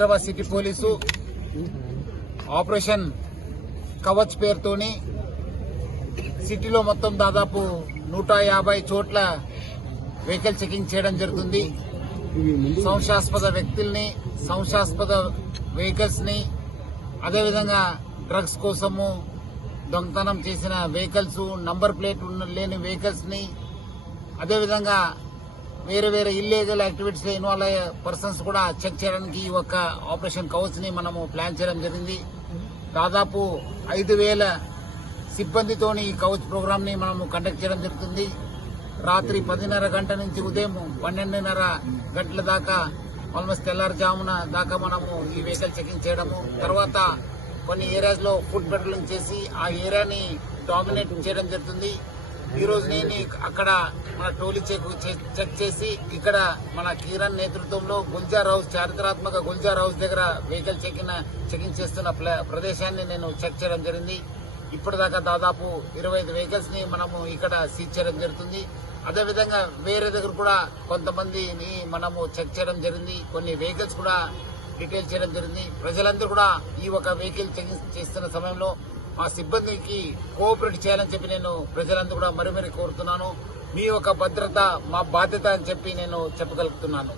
Hyderabad city police operation Kavach పేరుతోని సిటీలో మొత్తం దాదాపు 150 చోట్ల వెహికల్ చెకింగ్ చేయడం జరుగుతుంది. సంశయాస్పద వ్యక్తుల్ని, సంశయాస్పద వెహికల్స్ ని, అదేవిధంగా డ్రగ్స్ కోసము దొంగతనం చేసిన వెహికల్స్, నంబర్ ప్లేట్ లేని వెహికల్స్ ని, అదేవిధంగా వేరే వేరే ఇల్లీగల్ యాక్టివిటీస్ లో ఇన్వాల్వ్ అయ్యే పర్సన్స్ కూడా చెక్ చేయడానికి ఈ ఒక్క ఆపరేషన్ కవచ్ ని మనము ప్లాన్ చేయడం జరిగింది. దాదాపు 5,000 సిబ్బందితోని ఈ కవచ్ ప్రోగ్రామ్ ని మనము కండక్ట్ చేయడం జరుగుతుంది. రాత్రి 10:30 గంటల నుంచి ఉదయం 12:30 గంటల దాకా ఆల్మోస్ట్ తెల్లారుజామున దాకా మనము ఈ వెహికల్ చెకింగ్ చేయడము, తర్వాత కొన్ని ఏరియాస్ లో ఫుడ్ పెట్రోలింగ్ చేసి ఆ ఏరియాని డామినేట్ చేయడం జరుగుతుంది. ఈ రోజు నేను అక్కడ మన టోలీ చెక్ చేసి ఇక్కడ మన కిరణ్ నేతృత్వంలో గుల్జార్ హౌస్, చారిత్రాత్మక గుల్జార్ హౌస్ దగ్గర వెహికల్ చెకింగ్ చేస్తున్న ప్రదేశాన్ని నేను చెక్ చేయడం జరిగింది. ఇప్పటిదాకా దాదాపు 25 వెహికల్స్ ని మనము ఇక్కడ సీజ్ చేయడం జరుగుతుంది. అదేవిధంగా వేరే దగ్గర కూడా కొంతమందిని మనము చెక్ చేయడం జరిగింది. కొన్ని వెహికల్స్ కూడా డీటెయిల్ చేయడం జరిగింది. ప్రజలందరూ కూడా ఈ ఒక వెహికల్ చెకింగ్ చేస్తున్న సమయంలో మా సిబ్బందికి కోఆపరేట్ చేయాలని చెప్పి నేను ప్రజలందరూ కూడా మరీ కోరుతున్నాను. మీ యొక్క భద్రత మా బాధ్యత అని చెప్పి నేను చెప్పగలుగుతున్నాను.